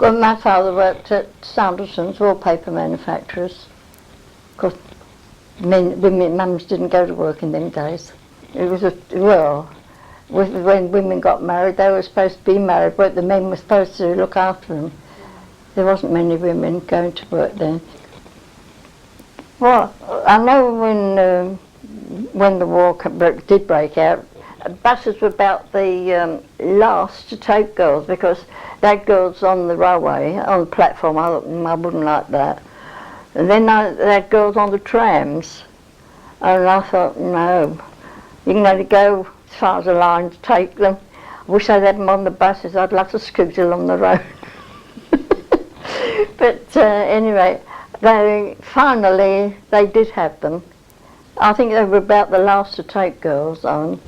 Well, my father worked at Sanderson's, wallpaper manufacturers. Of course, women, mums didn't go to work in them days. It was when women got married, they were supposed to be married, but the men were supposed to look after them. There wasn't many women going to work then. Well, I know when the war did break out, buses were about the last to take girls, because they had girls on the railway, on the platform. I wouldn't like that. And then they had girls on the trams, and I thought, no, you can only go as far as the line to take them. I wish I'd had them on the buses. I'd love to scoot along the road. But anyway, finally they did have them. I think they were about the last to take girls on.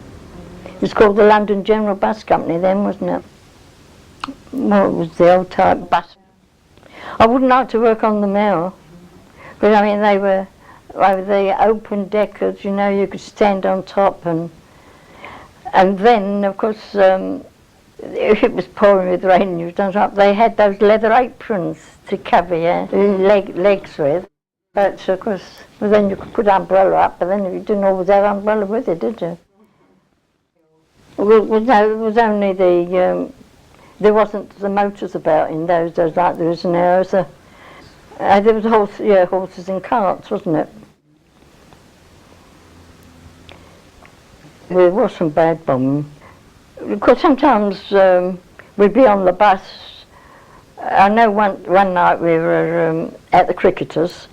It was called the London General Bus Company then, wasn't it? Well, it was the old type bus. I wouldn't like to work on the mill, because I mean they were the open deckers, you know, you could stand on top, and then of course if it was pouring with rain and you was on top, they had those leather aprons to cover your legs with. But of course, well, then you could put an umbrella up, but then you didn't always have an umbrella with it, did you? Well, it was only there wasn't the motors about in those days like there is now. So, there was horses and carts, wasn't it? There was some bad bombing. Of course, sometimes we'd be on the bus. I know one night we were at the Cricketers,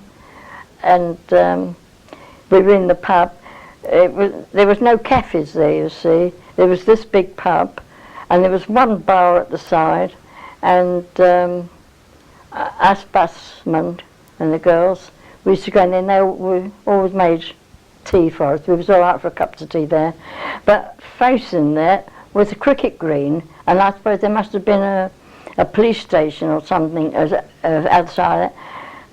and we were in the pub. There was no cafes there, you see. There was this big pub, and there was one bar at the side, and us busmen and the girls, we used to go in there, and we always made tea for us. We was all right for a cup of tea there. But facing that was a cricket green, and I suppose there must have been a police station or something outside it.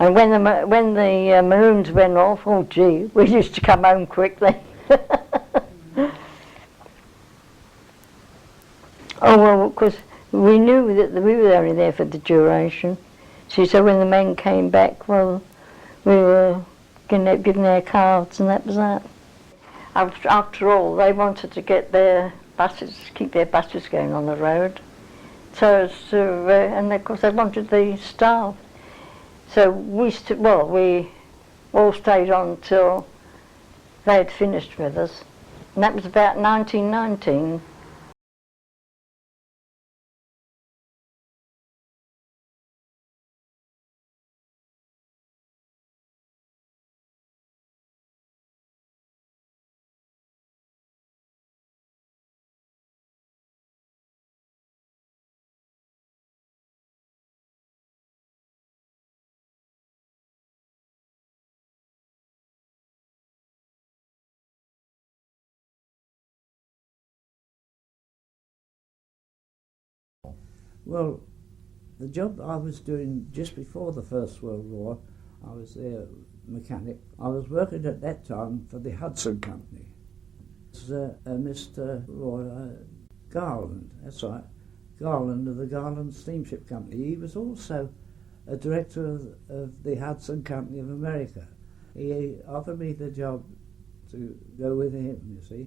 And when the Maroons went off, oh gee, we used to come home quickly. Oh well, because we knew that we were only there for the duration. So when the men came back, well, we were given their cards, and that was that. After all, they wanted to get their buses, keep their buses going on the road. So, and of course they wanted the staff. So we all stayed on till they had finished with us. And that was about 1919. Well, the job I was doing just before the First World War, I was their mechanic. I was working at that time for the Hudson Company. It was Mr. Roy Garland, that's right, Garland of the Garland Steamship Company. He was also a director of the Hudson Company of America. He offered me the job to go with him, you see.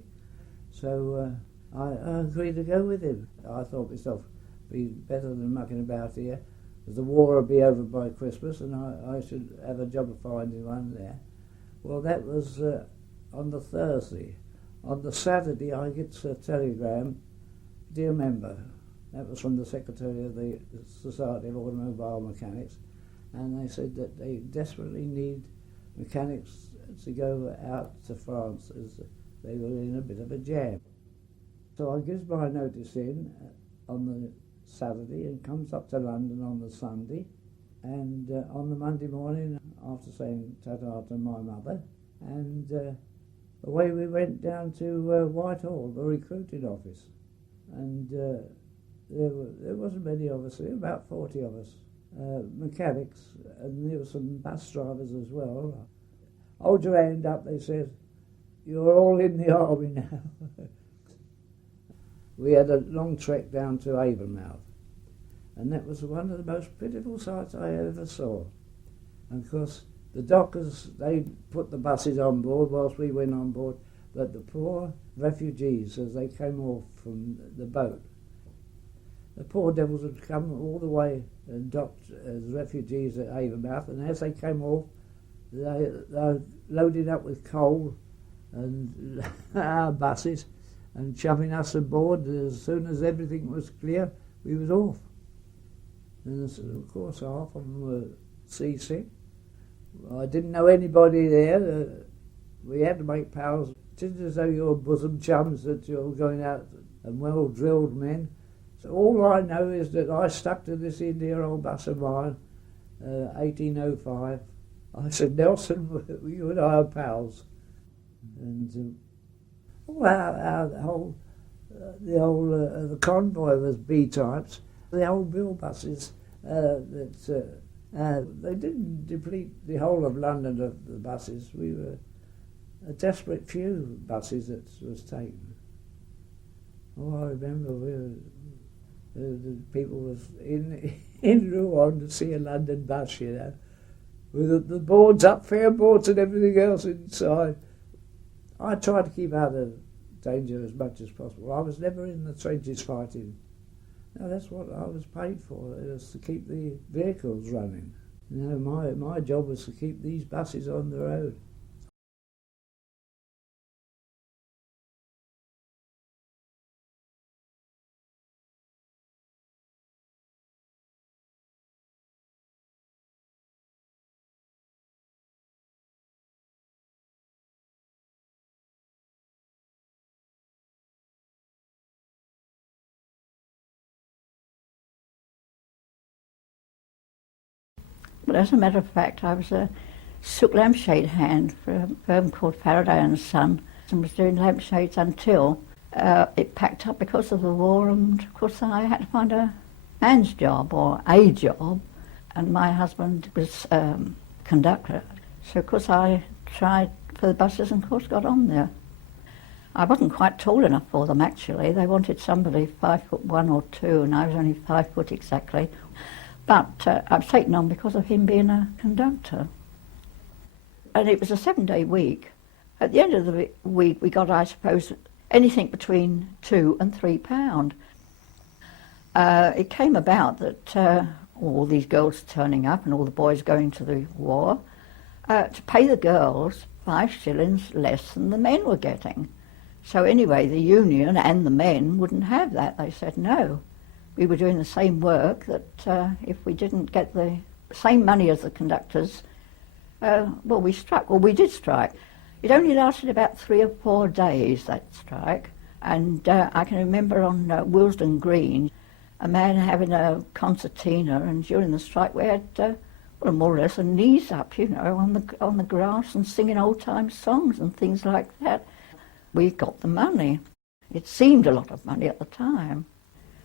So I agreed to go with him. I thought myself, be better than mucking about here, because the war would be over by Christmas and I should have a job of finding one there. Well, that was on the Thursday. On the Saturday I get a telegram, dear member. That was from the Secretary of the Society of Automobile Mechanics, and they said that they desperately need mechanics to go out to France as they were in a bit of a jam. So I gives my notice in on the Saturday and comes up to London on the Sunday, and on the Monday morning, after saying ta-ta to my mother, and away we went down to Whitehall, the recruiting office, and there wasn't many of us, there were about 40 of us, mechanics, and there were some bus drivers as well. Hold your hand up, they said, you're all in the army now. We had a long trek down to Avonmouth, And that was one of the most pitiful sights I ever saw. And of course, the dockers, they put the buses on board whilst we went on board, but the poor refugees, as they came off from the boat, the poor devils had come all the way and docked as refugees at Avonmouth, and as they came off, they loaded up with coal and our buses and shoving us aboard. As soon as everything was clear, we was off. And of course half of them were seasick. I didn't know anybody there. We had to make pals, just as though you're bosom chums, that you're going out and well-drilled men. So all I know is that I stuck to this dear old bus of mine, 1805. I said, Nelson, you and I are pals. And the convoy was B-types. The old bill buses, they didn't deplete the whole of London of the buses. We were a desperate few buses that was taken. Oh, I remember the people was in Rouen to see a London bus, you know, with the boards up, fair boards and everything else inside. I tried to keep out of danger as much as possible. I was never in the trenches fighting. No, that's what I was paid for, was to keep the vehicles running. You know, my job was to keep these buses on the road. But as a matter of fact, I was a silk lampshade hand for a firm called Faraday and Son, and was doing lampshades until it packed up because of the war, and of course I had to find a man's job or a job, and my husband was conductor, so of course I tried for the buses and of course got on there. I wasn't quite tall enough for them actually. They wanted somebody 5'1" or 2", and I was only 5 foot exactly. But I was taken on because of him being a conductor. And it was a 7-day week. At the end of the week, we got, I suppose, anything between £2 and £3. It came about that all these girls turning up and all the boys going to the war, to pay the girls 5 shillings less than the men were getting. So anyway, the union and the men wouldn't have that. They said no. We were doing the same work, that if we didn't get the same money as the conductors, well, we struck. Well, we did strike. It only lasted about 3 or 4 days, that strike. And I can remember on Willesden Green, a man having a concertina, and during the strike we had, well, more or less a knees up, you know, on the grass and singing old-time songs and things like that. We got the money. It seemed a lot of money at the time.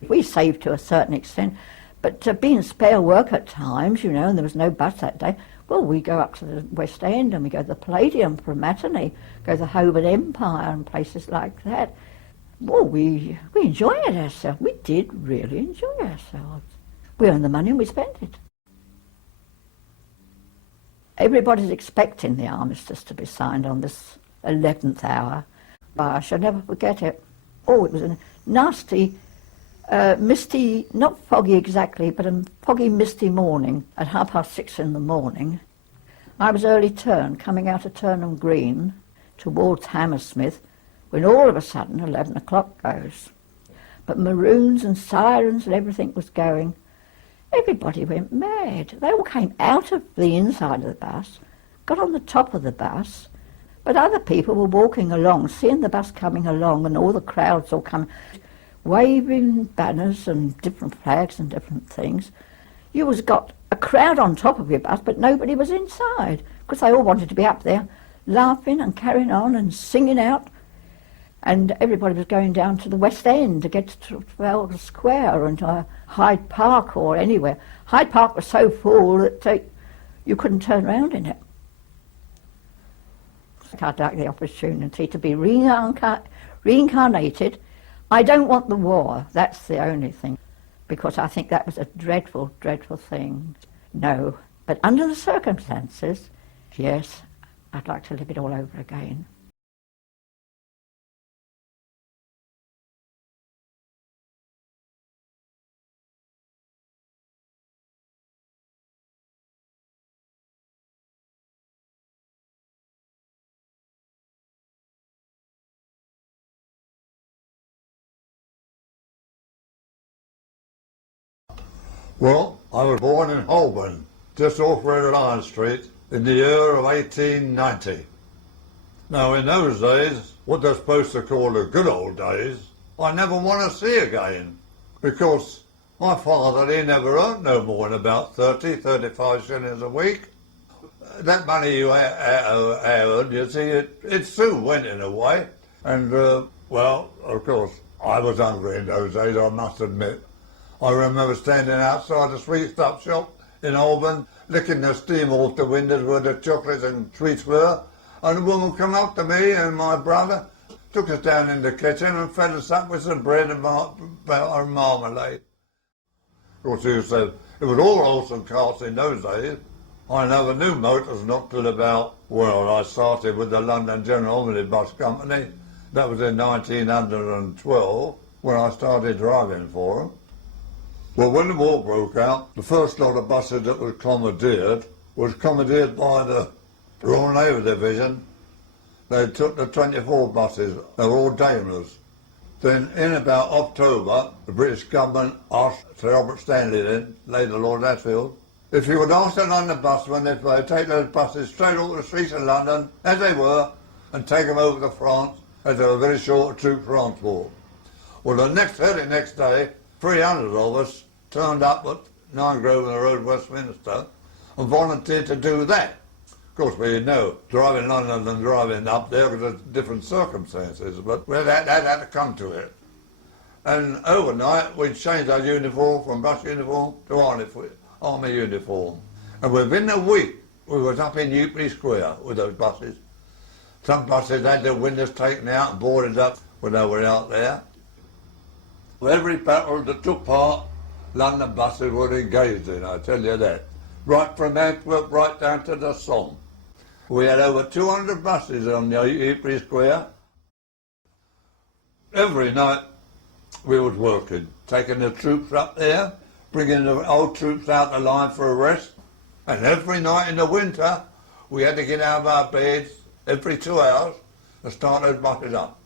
We saved to a certain extent, but being spare work at times, you know, and there was no bus that day, well, we go up to the West End and we go to the Palladium for a matinee, go to the Holborn Empire and places like that. Well, we enjoyed ourselves. We did really enjoy ourselves. We earned the money and we spent it. Everybody's expecting the armistice to be signed on this 11th hour. But I shall never forget it. Oh, it was a nasty, misty, not foggy exactly, but a foggy, misty morning at 6:30 in the morning. I was early turn, coming out of Turnham Green towards Hammersmith, when all of a sudden 11 o'clock goes. But maroons and sirens and everything was going. Everybody went mad. They all came out of the inside of the bus, got on the top of the bus, but other people were walking along, seeing the bus coming along and all the crowds all coming, waving banners and different flags and different things. You was got a crowd on top of your bus, but nobody was inside, because they all wanted to be up there, laughing and carrying on and singing out. And everybody was going down to the West End to get to Trafalgar Square and to Hyde Park or anywhere. Hyde Park was so full that you couldn't turn around in it. I'd like the opportunity to be reincarnated. I don't want the war, that's the only thing. because I think that was a dreadful, dreadful thing. No. But under the circumstances, yes, I'd like to live it all over again. Well, I was born in Holborn, just off Red Lion Street, in the year of 1890. Now, in those days, what they're supposed to call the good old days, I never want to see again, because my father, he never earned no more than about 35 shillings a week. That money you earned, you see, it soon went in a way. And, well, of course, I was hungry in those days, I must admit. I remember standing outside the sweet stuff shop in Holborn, licking the steam off the windows where the chocolates and sweets were, and a woman come up to me and my brother, took us down in the kitchen and fed us up with some bread and marmalade. Of course, you said, it was all horse and carts in those days. I never knew motors not till about, well, I started with the London General Omnibus Company. That was in 1912, when I started driving for them. Well, when the war broke out, the first lot of buses that was commandeered by the Royal Naval Division. They took the 24 buses, they were all Daimlers. Then in about October, the British government asked Sir Albert Stanley then, later Lord Hatfield, if he would ask the London busmen if they'd take those buses straight off the streets of London, as they were, and take them over to France, as they were very short of troop transport. Well, the very next day, 300 of us turned up at 9 Grosvenor Road, Westminster, and volunteered to do that. Of course, we know driving London and driving up there was different circumstances, but that had to come to it. And overnight, we changed our uniform from bus uniform to army uniform. And within a week, we was up in Euclid Square with those buses. Some buses had their windows taken out and boarded up when they were out there. Every battle that took part, London buses were engaged in, I tell you that. Right from Antwerp right down to the Somme. We had over 200 buses on the Ypres Square. Every night we was working, taking the troops up there, bringing the old troops out the line for a rest. And every night in the winter, we had to get out of our beds every 2 hours and start those buses up.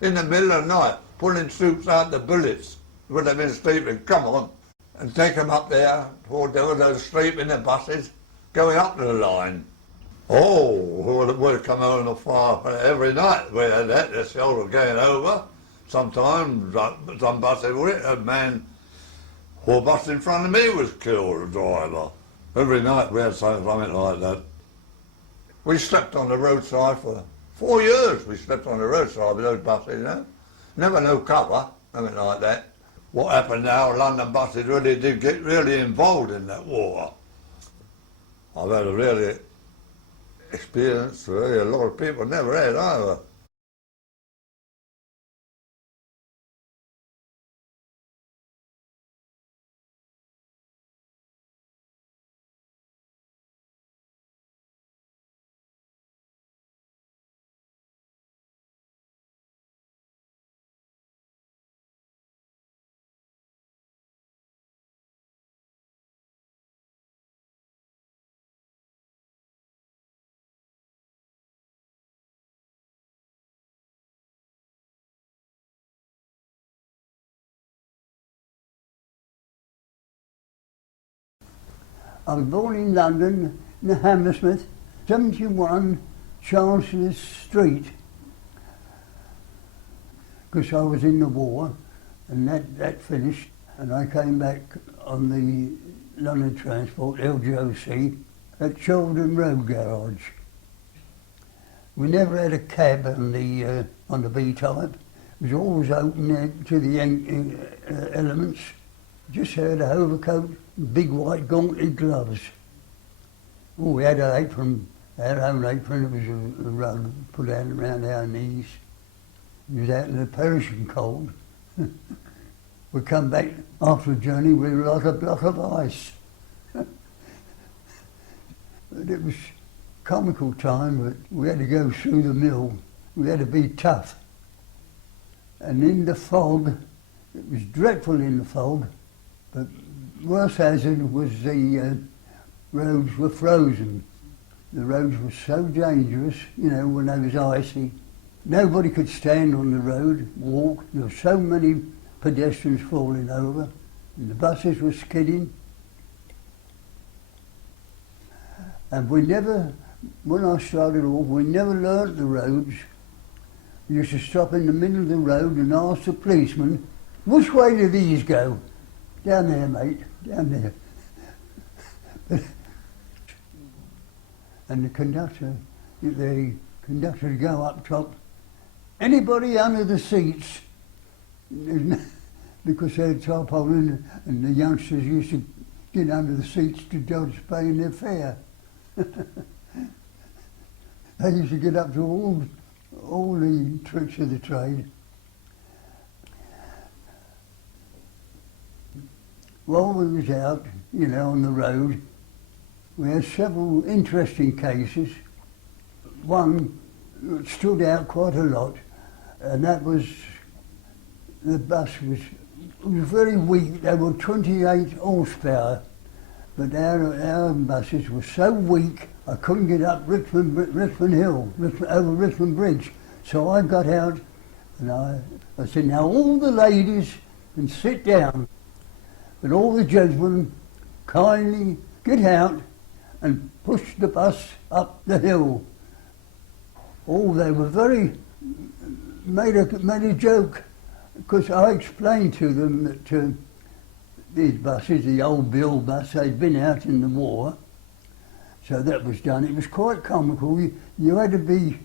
In the middle of the night, pulling troops out the billets when they've been sleeping, come on, and take them up there before they were asleep in the buses, going up to the line. Oh, we'd come on the fire every night. We had that, the shells were going over. Sometimes some buses were it, a man, or bus in front of me was killed, the driver. Every night we had something like that. We slept on the roadside for 4 years. We slept on the roadside with those buses, you know. Never no cover, nothing like that. What happened now, London buses really did get really involved in that war. I've had a really experience really a lot of people never had either. I was born in London, in Hammersmith, 71 Chancellor Street, because I was in the war, and that finished, and I came back on the London Transport, LGOC, at Children Road Garage. We never had a cab on the B-type. It was always open to the elements. Just had a overcoat, big white gauntlet gloves. Oh, we had an apron, our own apron. It was a rug put out around our knees. It was out in the perishing cold. We come back after a journey with like a block of ice. But it was comical time, but we had to go through the mill. We had to be tough. And in the fog, it was dreadful in the fog, but worst hazard was the roads were frozen. The roads were so dangerous, you know, when they was icy. Nobody could stand on the road, walk. There were so many pedestrians falling over, and the buses were skidding. And we never, when I started off, we never learnt the roads. We used to stop in the middle of the road and ask the policeman, which way do these go? Down there, mate, down there. And the conductor would go up top. Anybody under the seats? Because they had tarpaulin, and the youngsters used to get under the seats to dodge paying their fare. They used to get up to all the tricks of the trade. While we was out, you know, on the road, we had several interesting cases. One that stood out quite a lot, and that was the bus was very weak. They were 28 horsepower, but our buses were so weak I couldn't get up Richmond Hill, over Richmond Bridge. So I got out and I said, now all the ladies can sit down, but all the gentlemen kindly get out and push the bus up the hill. Oh, they were made a joke, because I explained to them that these buses, the old Bill bus, they'd been out in the war, so that was done. It was quite comical. You had to be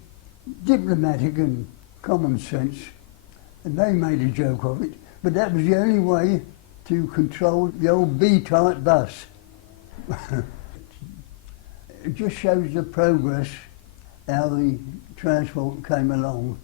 diplomatic and common sense, and they made a joke of it, but that was the only way to control the old B-type bus. It just shows the progress, how the transport came along.